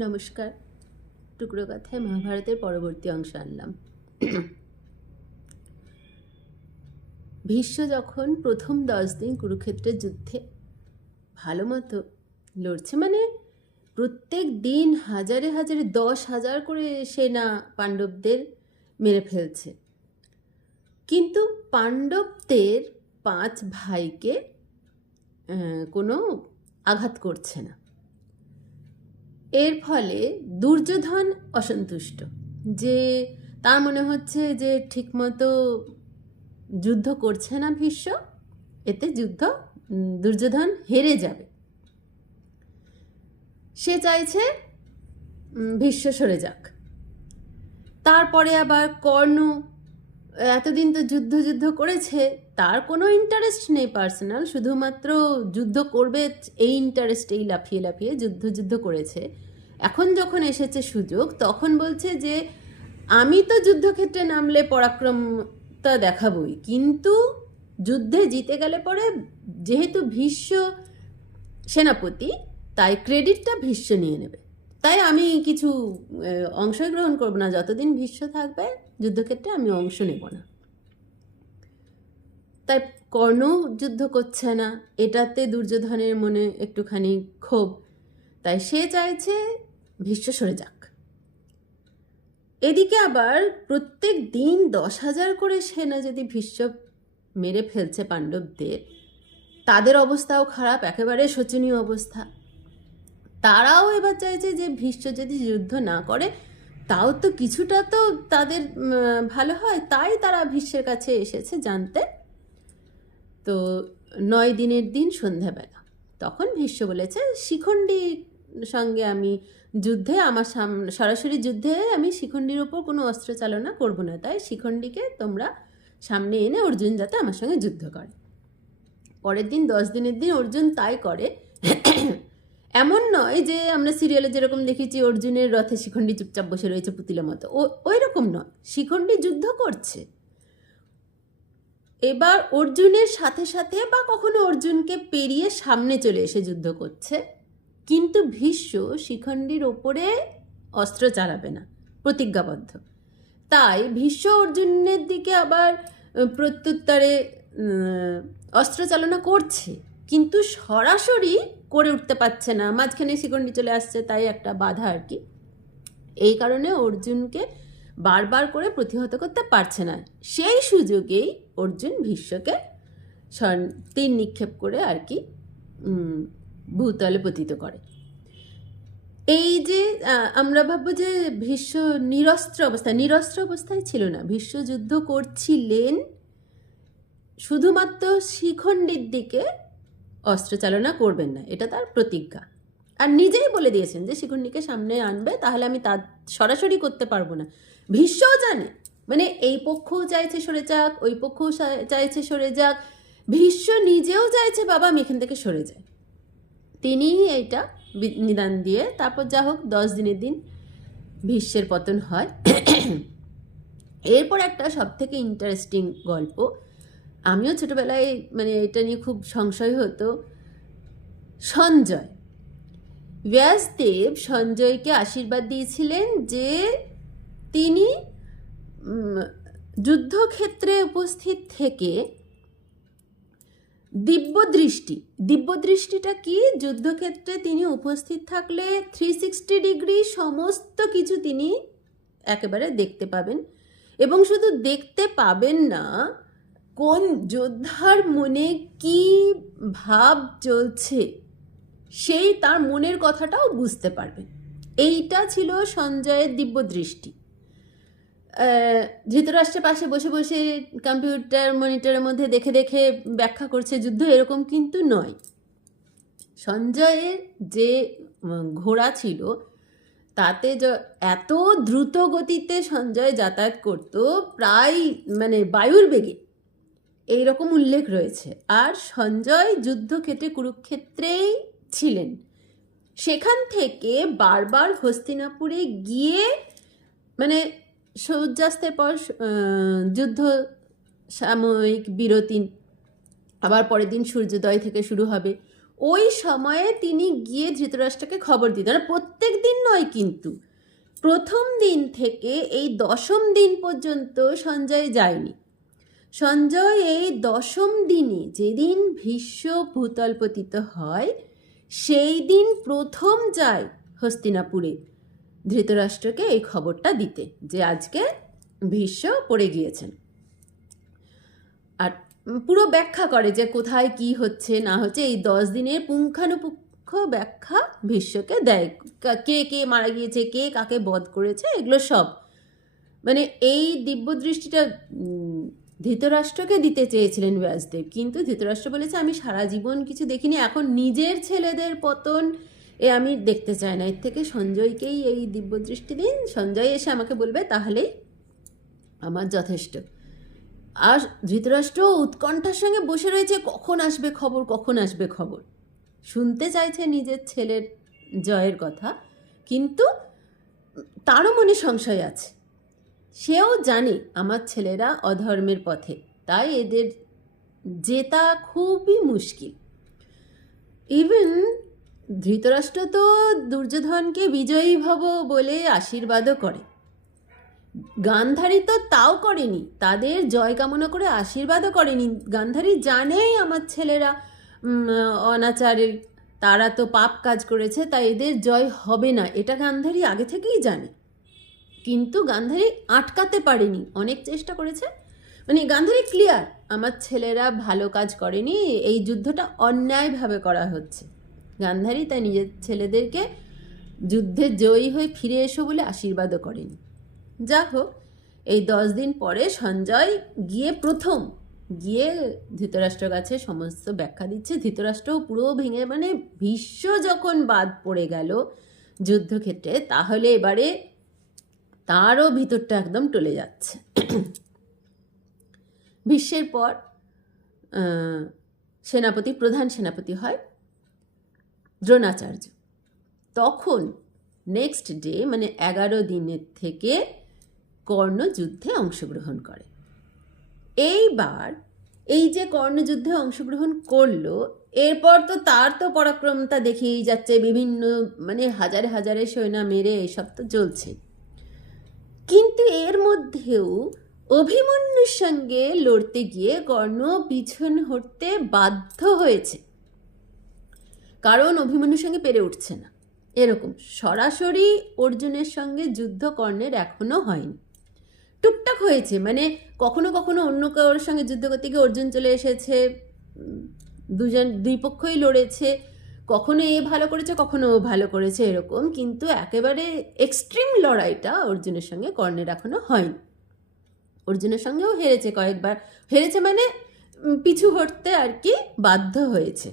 নমস্কার। টুকরো কথায় মহাভারতের পরবর্তী অংশ আনলাম। ভীষ্ম যখন প্রথম 10 দিন কুরুক্ষেত্রের যুদ্ধে ভালো মতো লড়ছে, মানে প্রত্যেক দিন হাজারে হাজারে 10,000 করে সেনা পাণ্ডবদের মেরে ফেলছে, কিন্তু পাণ্ডবদের 5 ভাইকে কোনো আঘাত করছে না। এর ফলে দুর্যোধন অসন্তুষ্ট, যে তার মনে হচ্ছে যে ঠিকমতো যুদ্ধ করছে না ভীষ্ম, এতে দুর্যোধন হেরে যাবে। সে চাইছে ভীষ্ম সরে যাক। তারপরে আবার কর্ণ এতদিন তো যুদ্ধ করেছে, তার কোনো ইন্টারেস্ট নেই পার্সোনাল, শুধুমাত্র যুদ্ধ করবে এই ইন্টারেস্টেই লাফিয়ে লাফিয়ে যুদ্ধ করেছে। এখন যখন এসেছে সুযোগ, তখন বলছে যে আমি তো যুদ্ধক্ষেত্রে নামলে পরাক্রমটা দেখাবই, কিন্তু যুদ্ধে জিতে গেলে পরে যেহেতু ভীষ্ম সেনাপতি, তাই ক্রেডিটটা ভীষ্ম নিয়ে নেবে। তাই আমি কিছু অংশই গ্রহণ করব না, যতদিন ভীষ্ম থাকবে যুদ্ধক্ষেত্রে আমি অংশ নেব না। তাই কর্ণ যুদ্ধ করছে না, এটাতে দুর্যোধনের মনে একটুখানি ক্ষোভ, তাই সে চাইছে ভীষ্ম সরে যাক। এদিকে আবার প্রত্যেক দিন 10,000 করে সেনা যদি ভীষ্ম মেরে ফেলছে পাণ্ডবদের, তাদের অবস্থাও খারাপ, একেবারে শোচনীয় অবস্থা। তারাও এবার চাইছে যে ভীষ্ম যদি যুদ্ধ না করে তাও তো কিছুটা তো তাদের ভালো হয়, তাই তারা ভীষ্মের কাছে এসেছে জানতে। তো 9 দিনের দিন সন্ধ্যাবেলা তখন ভীষ্ম বলেছে, শিখণ্ডীর সঙ্গে আমি যুদ্ধে সরাসরি যুদ্ধে আমি শিখণ্ডীর ওপর কোনো অস্ত্র চালনা করব না, তাই শিখণ্ডীকে তোমরা সামনে এনে অর্জুন যাতে আমার সঙ্গে যুদ্ধ করে। পরের দিন 10 দিনের দিন অর্জুন তাই করে। এমন নয় যে আমরা সিরিয়ালে যেরকম দেখেছি অর্জুনের রথে শিখণ্ডী চুপচাপ বসে রয়েছে পুতিলের মতো, ওই রকম নয়, শিখণ্ডী যুদ্ধ করছে। এবার অর্জুনের সাথে সাথে বা কখনো অর্জুনকে পেরিয়ে সামনে চলে এসে যুদ্ধ করছে, কিন্তু ভীষ্ম শিখণ্ডীর ওপরে অস্ত্র চালাবে না, প্রতিজ্ঞাবদ্ধ। তাই ভীষ্ম অর্জুনের দিকে আবার প্রত্যুত্তরে অস্ত্র চালনা করছে, কিন্তু সরাসরি করে উঠতে পারছে না, মাঝখানে শিখণ্ডী চলে আসছে, তাই একটা বাধা আর কি। এই কারণে অর্জুনকে বারবার করে প্রতিহত করতে পারছে না। সেই সুযোগেই অর্জুন ভীষ্মকে তীর নিক্ষেপ করে আর কি ভূতলে পতিত করে। এই যে আমরা ভাববো যে ভীষ্ম নিরস্ত্র অবস্থায় ছিল না, ভীষ্ম যুদ্ধ করছিলেন, শুধুমাত্র শিখণ্ডীর দিকে অস্ত্র চালনা করবেন না, এটা তার প্রতিজ্ঞা। আর নিজেই বলে দিয়েছেন যে শিখণ্ডীকে সামনে আনবে, তাহলে আমি তা সরাসরি করতে পারবো না। ভীষ্মও জানে, মানে এই পক্ষও চাইছে সরে যাক, ওই পক্ষও চাইছে সরে যাক, ভীষ্ম নিজেও চাইছে বাবা আমি এখান থেকে সরে যাই। তিনি এইটা নিদান দিয়ে তারপর যা হোক 10 দিনের দিন ভীষ্মের পতন হয়। এরপর একটা সব থেকে ইন্টারেস্টিং গল্প, আমিও ছোটবেলায় মানে এটা নিয়ে খুব সংশয় হতো। সঞ্জয়, ব্যাসদেব সঞ্জয়কে আশীর্বাদ দিয়েছিলেন যে তিনি যুদ্ধক্ষেত্রে উপস্থিত থেকে দিব্যদৃষ্টিটা কি, যুদ্ধক্ষেত্রে তিনি উপস্থিত থাকলে 360 ডিগ্রি সমস্ত কিছু তিনি একেবারে দেখতে পাবেন, এবং শুধু দেখতে পাবেন না, কোন যোদ্ধার মনে কি ভাব চলছে সেই তার মনের কথাটাও বুঝতে পারবেন। এইটা ছিল সঞ্জয়ের দিব্যদৃষ্টি। ধৃতরাষ্ট্রের পাশে বসে বসে কম্পিউটার মনিটরের মধ্যে দেখে দেখে ব্যাখ্যা করছে যুদ্ধ, এরকম কিন্তু নয়। সঞ্জয়ের যে ঘোড়া ছিল তাতে এত দ্রুত গতিতে সঞ্জয় যাতায়াত করত, প্রায় মানে বায়ুর বেগে, এইরকম উল্লেখ রয়েছে। আর সঞ্জয় যুদ্ধক্ষেত্রে কুরুক্ষেত্রেই ছিলেন, সেখান থেকে বারবার হস্তিনাপুরে গিয়ে, মানে সূর্যাস্তের পর যুদ্ধ সাময়িক বিরতি, আবার পরের দিন সূর্যোদয় থেকে শুরু হবে, ওই সময়ে তিনি গিয়ে ধৃতরাষ্ট্রকে খবর দিতেন। আর প্রত্যেক দিন নয়, কিন্তু প্রথম দিন থেকে এই 10ম দিন পর্যন্ত সঞ্জয় যায়নি। সঞ্জয় এই 10ম দিনে, যেদিন ভীষ্ম ভূতল পতিত হয়, সেই দিন প্রথম যায় হস্তিনাপুরে ধৃতরাষ্ট্রকে এই খবরটা দিতে যে আজকে ভীষ্ম পড়ে গিয়েছেন। আর পুরো ব্যাখ্যা করে যে কোথায় কি হচ্ছে না হচ্ছে, এই 10 দিনের পুঙ্খানুপুঙ্খ ব্যাখ্যা ভীষ্মকে দেয়। কে কে মারা গিয়েছে, কে কাকে বধ করেছে, এগুলো সব। মানে এই দিব্য দৃষ্টিটা ধৃতরাষ্ট্রকে দিতে চেয়েছিলেন ব্যাসদেব, কিন্তু ধৃতরাষ্ট্র বলেছে আমি সারা জীবন কিছু দেখিনি, এখন নিজের ছেলেদের পতন আমি দেখতে চাই না, এর থেকে সঞ্জয়কেই এই দিব্য দৃষ্টি দিন, সঞ্জয় এসে আমাকে বলবে তাহলেই আমার যথেষ্ট। আর ধৃতরাষ্ট্র উৎকণ্ঠার সঙ্গে বসে রয়েছে, কখন আসবে খবর, কখন আসবে খবর। শুনতে চাইছে নিজের ছেলের জয়ের কথা, কিন্তু তারও মনে সংশয় আছে। সেও জানে আমার ছেলেরা অধর্মের পথে, তাই এদের জেতা খুবই মুশকিল। ইভেন ধৃতরাষ্ট্র তো দুর্যোধনকে বিজয়ী ভব বলে আশীর্বাদও করে। গান্ধারী তো তাও করেনি, তাদের জয় কামনা করে আশীর্বাদও করেনি। গান্ধারী জানেই আমার ছেলেরা অনাচারের, তারা তো পাপ কাজ করেছে, তাই এদের জয় হবে না, এটা গান্ধারী আগে থেকেই জানে। কিন্তু গান্ধারী আটকাতে পারেনি, অনেক চেষ্টা করেছে। মানে গান্ধারী ক্লিয়ার, আমার ছেলেরা ভালো কাজ করেনি, এই যুদ্ধটা অন্যায়ভাবে করা হচ্ছে। গান্ধারী তাই নিজের ছেলেদেরকে যুদ্ধে জয়ী হয়ে ফিরে এসো বলে আশীর্বাদও করেনি। যা হোক, এই 10 দিন পরে সঞ্জয় গিয়ে প্রথম গিয়ে ধৃতরাষ্ট্রের কাছে সমস্ত ব্যাখ্যা দিচ্ছে। ধৃতরাষ্ট্র পুরো ভেঙে, মানে ভীষ্ম যখন বাদ পড়ে গেল যুদ্ধক্ষেত্রে, তাহলে এবারে তারও ভিতরটা একদম টলে যাচ্ছে। ভীষ্মের পর সেনাপতি, প্রধান সেনাপতি হয় দ্রোণাচার্য। তখন নেক্সট ডে, মানে 11 দিনের থেকে কর্ণ যুদ্ধে অংশগ্রহণ করে। এইবার এই যে কর্ণ যুদ্ধে অংশগ্রহণ করলো, এরপর তো তার তো পরাক্রমতা দেখেই যাচ্ছে, বিভিন্ন মানে হাজারে হাজারে সৈন্য মেরে এসব তো চলছে। কিন্তু এর মধ্যেও অভিমন্যুর সঙ্গে লড়তে গিয়ে কর্ণ পিছন হটতে বাধ্য হয়েছে, কারণ অভিমন্যুর সঙ্গে পেরে উঠছে না। এরকম সরাসরি অর্জুনের সঙ্গে যুদ্ধ কর্ণের এখনো হয়নি, টুকটাক হয়েছে। মানে কখনো কখনো অন্য কারোর সঙ্গে যুদ্ধ করতে গিয়ে অর্জুন চলে এসেছে, দুই পক্ষই লড়েছে, কখনো এ ভালো করেছে, কখনো ও ভালো করেছে, এরকম। কিন্তু একেবারে এক্সট্রিম লড়াইটা অর্জুনের সঙ্গে কর্ণের এখনো হয়নি। অর্জুনের সঙ্গেও হেরেছে কয়েকবার, হেরেছে মানে পিছু হটতে আর কি বাধ্য হয়েছে।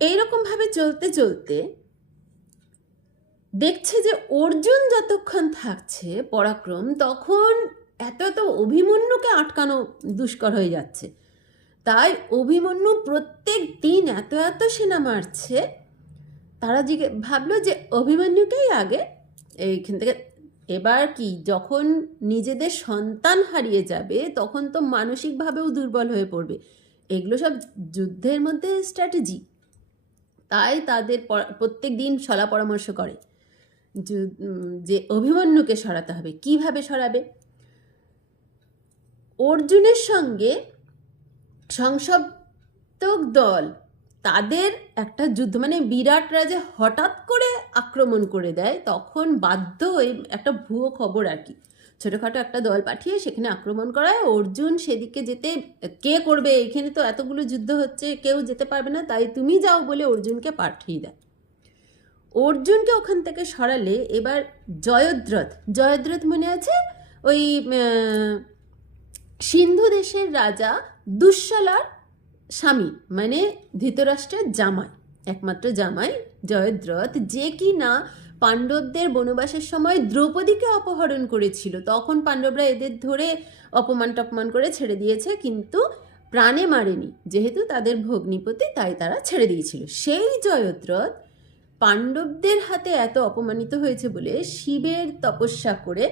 এইরকমভাবে চলতে চলতে দেখছে যে অর্জুন যতক্ষণ থাকছে পরাক্রম, তখন এত এত অভিমন্যুকে আটকানো দুষ্কর হয়ে যাচ্ছে। তাই অভিমন্যু প্রত্যেক দিন এত এত সেনা মারছে, তারা ভাবলো যে অভিমন্যুকেই আগে এইখান থেকে। এবার কি, যখন নিজেদের সন্তান হারিয়ে যাবে তখন তো মানসিকভাবেও দুর্বল হয়ে পড়বে। এগুলো সব যুদ্ধের মধ্যে স্ট্র্যাটেজি। তাই তাদের প্রত্যেক দিন সলা পরামর্শ করে যে অভিমন্যুকে সরাতে হবে। কিভাবে সরাবে? অর্জুনের সঙ্গে সংসপ্তক দল, তাদের একটা যুদ্ধ, মানে বিরাট রাজা হঠাৎ করে আক্রমণ করে দেয়, তখন বাধ্য হয়ে একটা ভুয়ো খবর আর কি, ছোটোখাটো একটা দল পাঠিয়ে সেখানে আক্রমণ করায়। অর্জুন সেদিকে যেতে, কে করবে, এখানে তো এতগুলো যুদ্ধ হচ্ছে, কেউ যেতে পারবে না, তাই তুমি যাও বলে অর্জুনকে পাঠিয়ে দেয়। অর্জুনকে ওখান থেকে সরালে এবার জয়দ্রথ মনে আছে, ওই সিন্ধু দেশের রাজা দুঃশলার স্বামী, মানে ধৃতরাষ্ট্রের জামাই, একমাত্র জামাই জয়দ্রথ, যে কি না পাণ্ডবদের বনবাসের সময় দ্রৌপদীকে অপহরণ করেছিল। তখন পাণ্ডবরা এদের ধরে অপমান টপমান করে ছেড়ে দিয়েছে, কিন্তু প্রাণে মারেনি, যেহেতু তাদের ভগ্নিপতি, তাই তারা ছেড়ে দিয়েছিল। সেই জয়দ্রথ পাণ্ডবদের হাতে এত অপমানিত হয়েছে বলে শিবের তপস্যা করে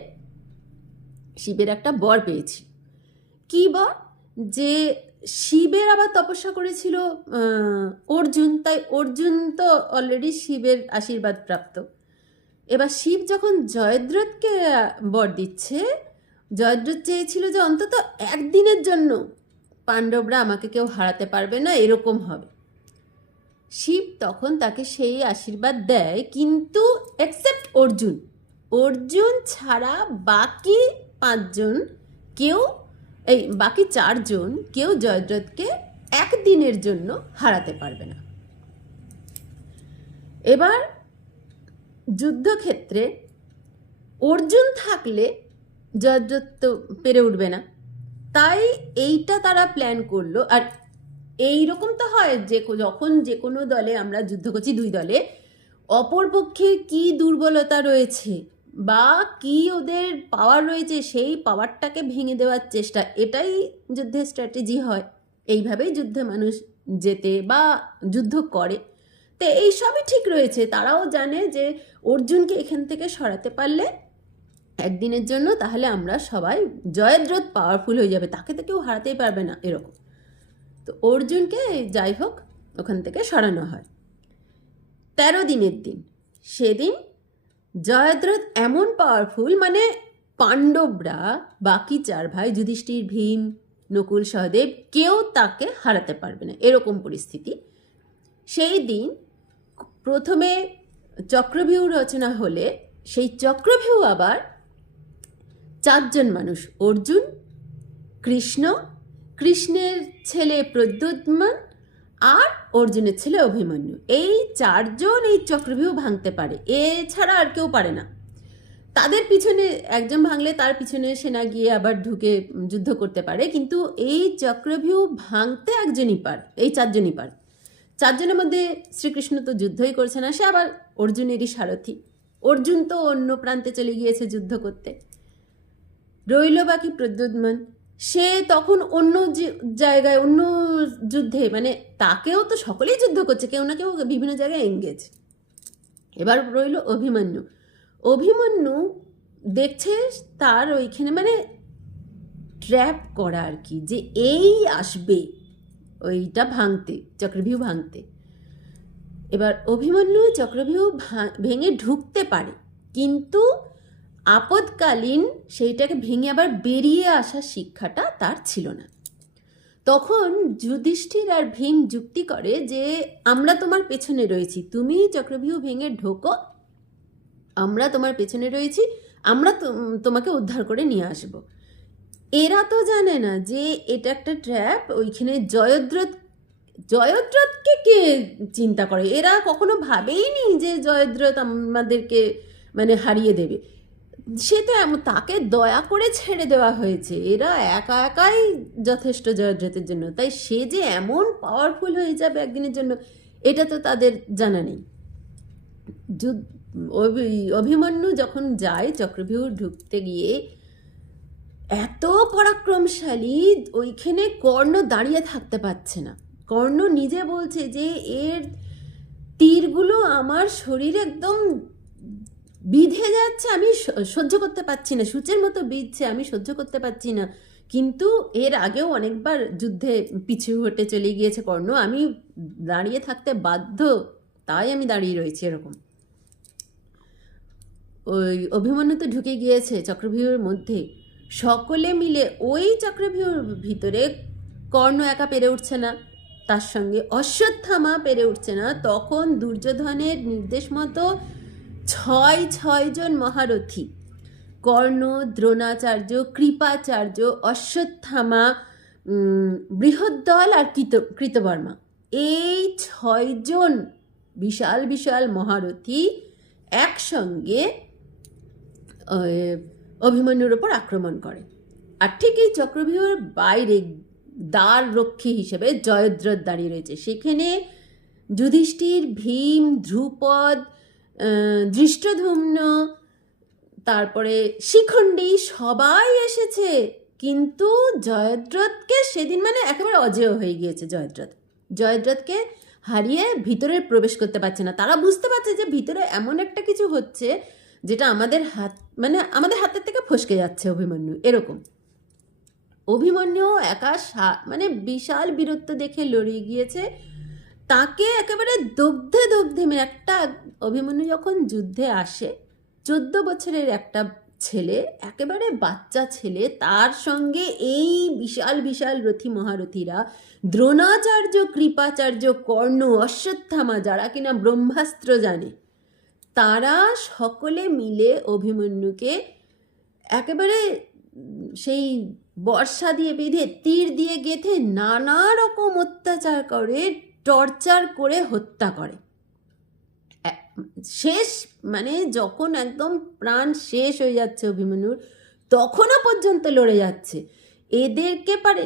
শিবের একটা বর পেয়েছি। কি বর? যে শিবের আবার তপস্যা করেছিল অর্জুন, তাই অর্জুন তো অলরেডি শিবের আশীর্বাদ প্রাপ্ত। এবার শিব যখন জয়দ্রথকে বর দিচ্ছে, জয়দ্রথ চেয়েছিল যে অন্তত একদিনের জন্য পাণ্ডবরা আমাকে কেউ হারাতে পারবে না, এরকম হবে। শিব তখন তাকে সেই আশীর্বাদ দেয়, কিন্তু এক্সেপ্ট অর্জুন, অর্জুন ছাড়া বাকি 5 জন কেউ, এই বাকি 4 জন কেউ জয়দ্রথকে একদিনের জন্য হারাতে পারবে না। এবার যুদ্ধক্ষেত্রে অর্জুন থাকলে জয়দ্রথ তো পেরে উঠবে না, তাই এইটা তারা প্ল্যান করলো। আর এই রকম তো হয় যে যখন যে কোনো দলে আমরা যুদ্ধ করছি, 2 দলে, অপরপক্ষের কি দুর্বলতা রয়েছে বা কি ওদের পাওয়ার রয়েছে, সেই পাওয়ারটাকে ভেঙে দেওয়ার চেষ্টা, এটাই যুদ্ধের স্ট্র্যাটেজি হয়। এইভাবেই যুদ্ধে মানুষ জেতে বা যুদ্ধ করে। তো এই সবই ঠিক রয়েছে। তারাও জানে যে অর্জুনকে এখান থেকে সরাতে পারলে একদিনের জন্য, তাহলে আমরা সবাই, জয়দ্রথ পাওয়ারফুল হয়ে যাবে, তাকে তো কেউ হারাতেই পারবে না, এরকম। তো অর্জুনকে যাই হোক ওখান থেকে সরানো হয়। 13 দিনের দিন, সেদিন জয়দ্রথ এমন পাওয়ারফুল, মানে পাণ্ডবরা, বাকি 4 ভাই যুধিষ্ঠির, ভীম, নকুল, সহদেব, কেউ তাকে হারাতে পারবে না, এরকম পরিস্থিতি। সেই দিন প্রথমে চক্রভিউ রচনা হলে সেই চক্রভিউ আবার 4 জন মানুষ, অর্জুন, কৃষ্ণ, কৃষ্ণের ছেলে প্রদ্যুম্ন আর অর্জুনের ছেলে অভিমন্যু, এই 4 জন এই চক্রভিউ ভাঙতে পারে, এছাড়া আর কেউ পারে না। তাদের পিছনে একজন ভাঙলে তার পিছনে সেনা গিয়ে আবার ঢুকে যুদ্ধ করতে পারে, কিন্তু এই চক্রভিউ ভাঙতে একজনই পারে, এই 4 জনই পারে। 4 জনের মধ্যে শ্রীকৃষ্ণ তো যুদ্ধই করছে না, সে আবার অর্জুনেরই সারথি। অর্জুন তো অন্য প্রান্তে চলে গিয়েছে যুদ্ধ করতে। রইল বাকি প্রদ্যুম্ন, সে তখন অন্য জায়গায়, অন্য যুদ্ধে, মানে তাকেও তো সকলেই যুদ্ধ করছে, কেউ না কেউ বিভিন্ন জায়গায় এঙ্গেজ। এবার রইল অভিমন্যু। অভিমন্যু দেখছে তার ওইখানে মানে ট্র্যাপ করা আর কি, যে এই আসবে ওইটা ভাঙতে, চক্রভিউ ভাঙতে। এবার অভিমন্যু চক্রভিউ ভেঙে ঢুকতে পারে, কিন্তু আপদকালীন সেইটাকে ভেঙে আবার বেরিয়ে আসার শিক্ষাটা তার ছিল না। তখন যুধিষ্ঠির আর ভীম যুক্তি করে যে আমরা তোমার পেছনে রয়েছি, তুমি চক্রভিউ ভেঙে ঢোকো, আমরা তোমার পেছনে রয়েছি, আমরা তোমাকে উদ্ধার করে নিয়ে আসব। এরা তো জানে না যে এটা একটা ট্র্যাপ। ওইখানে জয়দ্রথকে কে চিন্তা করে, এরা কখনো ভাবেইনি যে জয়দ্রথ আমাদেরকে মানে হারিয়ে দেবে। সে তো তাকে দয়া করে ছেড়ে দেওয়া হয়েছে, এরা একা একাই যথেষ্ট জয়দ্রথের জন্য, তাই সে যে এমন পাওয়ারফুল হয়ে যাবে একদিনের জন্য, এটা তো তাদের জানা নেই। অভিমন্যু যখন যায় চক্রভিউ ঢুকতে গিয়ে, এত পরাক্রমশালী, ওইখানে কর্ণ দাঁড়িয়ে থাকতে পারছে না। কর্ণ নিজে বলছে যে এর তীরগুলো আমার শরীরে একদম বিঁধে যাচ্ছে, আমি সহ্য করতে পারছি না, সূচের মতো বিঁধছে, আমি সহ্য করতে পারছি না। কিন্তু এর আগেও অনেকবার যুদ্ধে পিছু হটে চলে গিয়েছে কর্ণ, আমি দাঁড়িয়ে থাকতে বাধ্য, তাই আমি দাঁড়িয়ে রয়েছি, এরকম। ওই অভিমন্যু তো ঢুকে গিয়েছে চক্রভিউর মধ্যে, সকলে মিলে ওই চক্রভিউর ভিতরে কর্ণ একা পেরে উঠছে না, তার সঙ্গে অশ্বত্থামা পেরে উঠছে না। তখন দুর্যোধনের নির্দেশ মতো 6 জন মহারথী, কর্ণ, দ্রোণাচার্য, কৃপাচার্য, অশ্বত্থামা, বৃহদ্দল আর কৃতবর্মা, এই 6 জন বিশাল বিশাল মহারথী একসঙ্গে অভিমন্যুর ওপর আক্রমণ করে। আর ঠিক এই চক্রভিউর বাইরে দ্বার রক্ষী হিসেবে জয়দ্রথ দাঁড়িয়ে রয়েছে। সেখানে যুধিষ্ঠির, ভীম, ধ্রুপদ, ধৃষ্টদ্যুম্ন, তারপরে শিখণ্ডী, সবাই এসেছে, কিন্তু জয়দ্রথকে সেদিন মানে একেবারে অজেয় হয়ে গিয়েছে। জয়দ্রথকে হারিয়ে ভিতরে প্রবেশ করতে পারছে না। তারা বুঝতে পারছে যে ভিতরে এমন একটা কিছু হচ্ছে যেটা আমাদের হাতের থেকে ফসকে যাচ্ছে অভিমন্যু, এরকম। অভিমন্যু একা মানে বিশাল বীরত্ব দেখে লড়িয়ে গিয়েছে, তাকে একেবারে দগ্ধে দগ্ধে একটা অভিমন্যু যখন যুদ্ধে আসে, 14 বছরের একটা ছেলে, একেবারে বাচ্চা ছেলে, তার সঙ্গে এই বিশাল বিশাল রথী মহারথীরা, দ্রোণাচার্য, কৃপাচার্য, কর্ণ, অশ্বত্থামা, যারা কিনা ব্রহ্মাস্ত্র জানে, তারা সকলে মিলে অভিমন্যুকে একেবারে সেই বর্ষা দিয়ে বেঁধে, তীর দিয়ে গেঁথে নানা রকম অত্যাচার করে, টর্চার করে হত্যা করে। শেষ মানে যখন একদম প্রাণ শেষ হয়ে যাচ্ছে অভিমন্যুর, তখনও পর্যন্ত লড়ে যাচ্ছে। এদেরকে পারে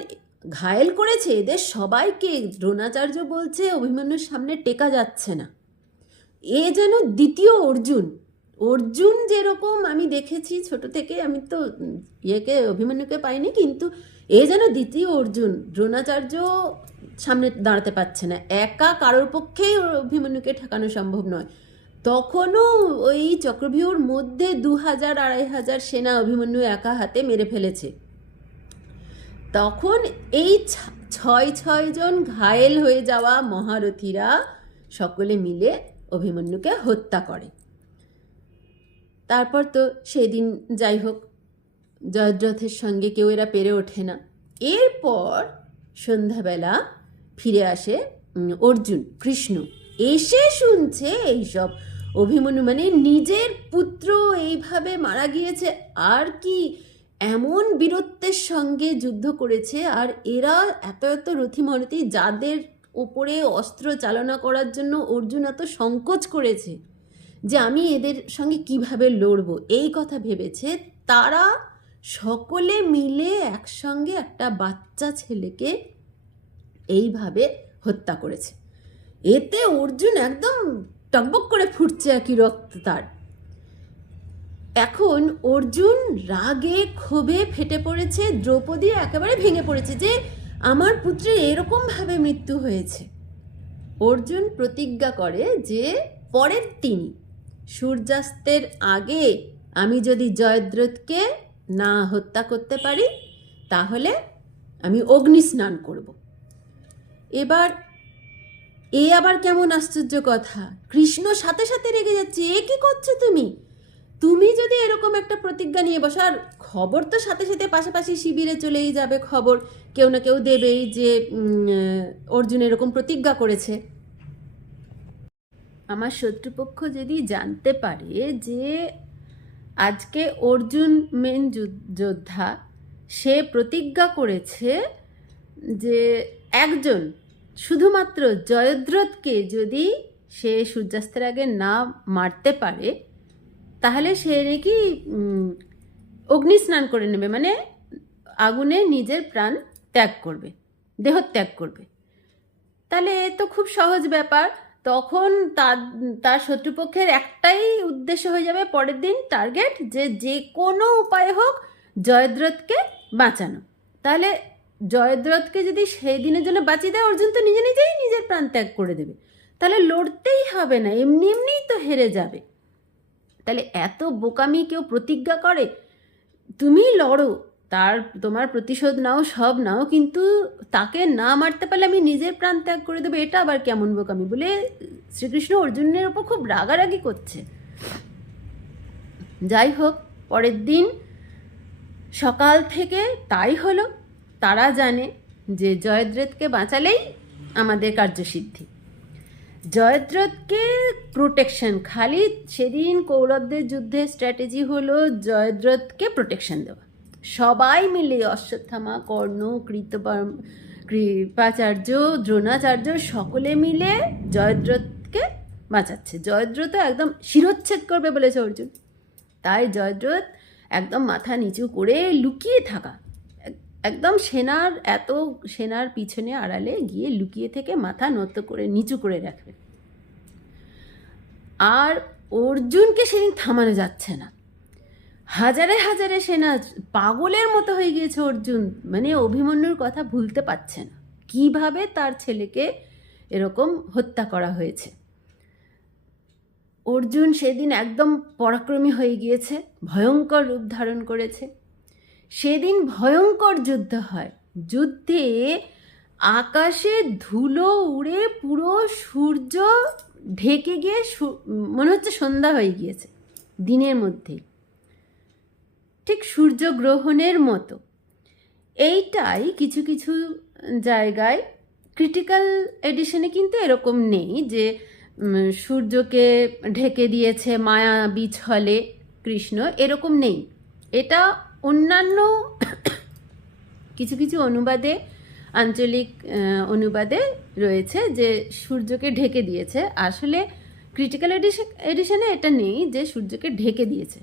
ঘায়েল করেছে, এদের সবাইকে। দ্রোণাচার্য বলছে অভিমন্যুর সামনে টেকা যাচ্ছে না। এ যেন দ্বিতীয় অর্জুন। অর্জুন যেরকম আমি দেখেছি ছোট থেকে, আমি তো অভিমন্যুকে পাইনি, কিন্তু এ যেন দ্বিতীয় অর্জুন। দ্রোণাচার্য সামনে দাঁড়াতে পারছে না, একা কারোর পক্ষেই অভিমন্যুকে ঠেকানো সম্ভব নয়। তখনও ওই চক্রভিউর মধ্যে 2000-2500 সেনা অভিমন্যু একা হাতে মেরে ফেলেছে। তখন এই 6 জন ঘায়েল হয়ে যাওয়া মহারথীরা সকলে মিলে অভিমন্যুকে হত্যা করে। তারপর তো সেদিন যাই হোক, জয়দ্রথের সঙ্গে কেউ এরা পেরে ওঠে না। এরপর সন্ধ্যাবেলা ফিরে আসে অর্জুন, কৃষ্ণ এসে শুনছে এইসব। অভিমন্যু মানে নিজের পুত্র এইভাবে মারা গিয়েছে, আর কি এমন বীরত্বের সঙ্গে যুদ্ধ করেছে, আর এরা এত এত রথী মহারথী, যাদের উপরে অস্ত্র চালনা করার জন্য অর্জুন এত সংকোচ করেছে যে আমি এদের সঙ্গে কিভাবে লড়বো, এই কথা ভেবেছে। তারা সকলে মিলে একসঙ্গে একটা বাচ্চা ছেলেকে এইভাবে হত্যা করেছে। এতে অর্জুন একদম টকবক করে ফুটছে একই রক্ত তার। এখন অর্জুন রাগে ক্ষোভে ফেটে পড়েছে, দ্রৌপদী একেবারে ভেঙে পড়েছে যে আমার পুত্রের এরকমভাবে মৃত্যু হয়েছে। অর্জুন প্রতিজ্ঞা করে যে পরের দিন সূর্যাস্তের আগে আমি যদি জয়দ্রথকে না হত্যা করতে পারি, তাহলে আমি অগ্নি স্নান করব। এবার আবার কেমন আশ্চর্য কথা, কৃষ্ণ সাথে সাথে রেগে যাচ্ছে, এ কি করছো তুমি যদি এরকম একটা প্রতিজ্ঞা নিয়ে বসো, আর খবর তো সাথে সাথে পাশাপাশি শিবিরে চলেই যাবে, খবর কেউ না কেউ দেবেই যে অর্জুন এরকম প্রতিজ্ঞা করেছে। আমার শত্রুপক্ষ যদি জানতে পারে যে আজকে অর্জুন মেন যোদ্ধা, সে প্রতিজ্ঞা করেছে যে একজন শুধুমাত্র জয়দ্রথকে যদি সে সূর্যাস্তের আগে না মারতে পারে, তাহলে সে নাকি অগ্নি স্নান করে নেবে, মানে আগুনে নিজের প্রাণ ত্যাগ করবে, দেহত্যাগ করবে। তাহলে এ তো খুব সহজ ব্যাপার। তখন তার শত্রুপক্ষের একটাই উদ্দেশ্য হয়ে যাবে পরের দিন, টার্গেট, যে কোনো উপায় হোক জয়দ্রথকে বাঁচানো। তাহলে জয়দ্রথকে যদি সেই দিনের জন্য বাঁচিয়ে দেয়, অর্জুন তো নিজে নিজেই নিজের প্রাণ ত্যাগ করে দেবে। তাহলে লড়তেই হবে না, এমনি এমনিই তো হেরে যাবে। তাহলে এত বোকামি কেউ প্রতিজ্ঞা করে? তুমি লড়ো, তোমার প্রতিশোধ নাও, সব নাও, কিন্তু তাকে না মারতে পারলে আমি নিজের প্রাণ ত্যাগ করে দেবো, এটা আবার কেমন বোকামি? বলে শ্রীকৃষ্ণ অর্জুনের ওপর খুব রাগারাগি করছে। যাই হোক, পরের দিন সকাল থেকে তাই হলো। তারা জানে যে জয়দ্রথকে বাঁচালেই আমাদের কার্যসিদ্ধি। জয়দ্রথকে প্রোটেকশন, খালি সেদিন কৌরবদের যুদ্ধের স্ট্র্যাটেজি হলো জয়দ্রথকে প্রোটেকশন দেওয়া। সবাই মিলে অশ্বত্থামা, কর্ণ, কৃপাচার্য, দ্রোণাচার্য সকলে মিলে জয়দ্রথকে বাঁচাচ্ছে। জয়দ্রথ একদম শিরোচ্ছেদ করবে বলেছে অর্জুন, তাই জয়দ্রথ একদম মাথা নিচু করে লুকিয়ে থাকা, একদম সেনার পিছনে আড়ালে গিয়ে লুকিয়ে থেকে মাথা নত করে নিচু করে রাখবে। আর অর্জুনকে সেদিন থামানো যাচ্ছে না, হাজারে হাজারে সেনা, পাগলের মতো হয়ে গিয়েছে অর্জুন। মানে অভিমন্যুর কথা ভুলতে পারছে না, কিভাবে তার ছেলেকে এরকম হত্যা করা হয়েছে। অর্জুন সেদিন একদম পরাক্রমী হয়ে গিয়েছে, ভয়ঙ্কর রূপ ধারণ করেছে। সেদিন ভয়ঙ্কর যুদ্ধ হয়। যুদ্ধে আকাশে ধুলো উড়ে পুরো সূর্য ঢেকে গিয়ে মনে হচ্ছে সন্ধ্যা হয়ে গিয়েছে দিনের মধ্যেই, ঠিক সূর্যগ্রহণের মতো। এইটাই কিছু কিছু জায়গায়, ক্রিটিক্যাল এডিশনে কিন্তু এরকম নেই যে সূর্যকে ঢেকে দিয়েছে মায়াবী ছলে কৃষ্ণ, এরকম নেই। এটা অন্যান্য কিছু কিছু অনুবাদে, আঞ্চলিক অনুবাদে রয়েছে যে সূর্যকে ঢেকে দিয়েছে। আসলে ক্রিটিক্যাল এডিশনে এটা নেই যে সূর্যকে ঢেকে দিয়েছে।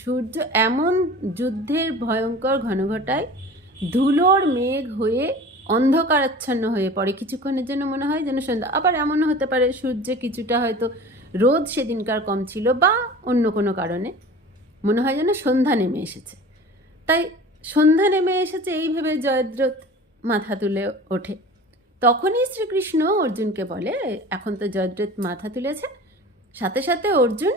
সূর্য এমন যুদ্ধের ভয়ঙ্কর ঘনঘটায় ধুলোর মেঘ হয়ে অন্ধকারাচ্ছন্ন হয়ে পড়ে, কিছুক্ষণের জন্য মনে হয় যেন সন্ধ্যা। আবার এমনও হতে পারে সূর্যে কিছুটা হয়তো রোদ সেদিনকার কম ছিল বা অন্য কোনো কারণে মনে হয় যেন সন্ধ্যা নেমে এসেছে। তাই সন্ধ্যা নেমে এসেছে এই ভেবে জয়দ্রথ মাথা তুলে ওঠে। তখনই শ্রীকৃষ্ণ অর্জুনকে বলে, এখন তো জয়দ্রথ মাথা তুলেছে, সাথে সাথে অর্জুন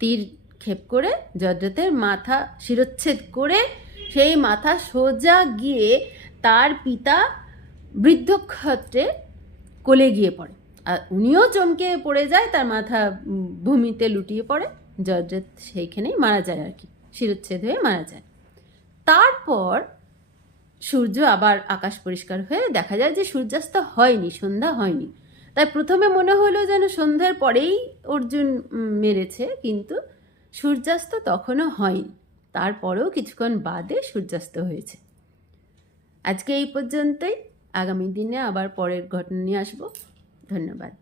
তীর ক্ষেপ করে জয়দ্রথের মাথা শিরচ্ছেদ করে সেই মাথা সোজা গিয়ে তার পিতা বৃদ্ধক্ষত্রে কোলে গিয়ে পড়ে। আর উনিও চমকে পড়ে যায়, তার মাথা ভূমিতে লুটিয়ে পড়ে। জয়দ্রথ সেইখানেই মারা যায় আর কি, শিরচ্ছেদ হয়ে মারা যায়। তারপর সূর্য আবার আকাশ পরিষ্কার হয়ে দেখা যায় যে সূর্যাস্ত হয়নি, সন্ধ্যা হয়নি। তাই প্রথমে মনে হলো যেন সন্ধ্যার পরেই অর্জুন মেরেছে, কিন্তু সূর্যাস্ত তখনও হয়নি। তারপরেও কিছুক্ষণ বাদে সূর্যাস্ত হয়েছে। আজকে এই পর্যন্তই। আগামী দিনে আবার পরের ঘটনা নিয়ে আসবো। ধন্যবাদ।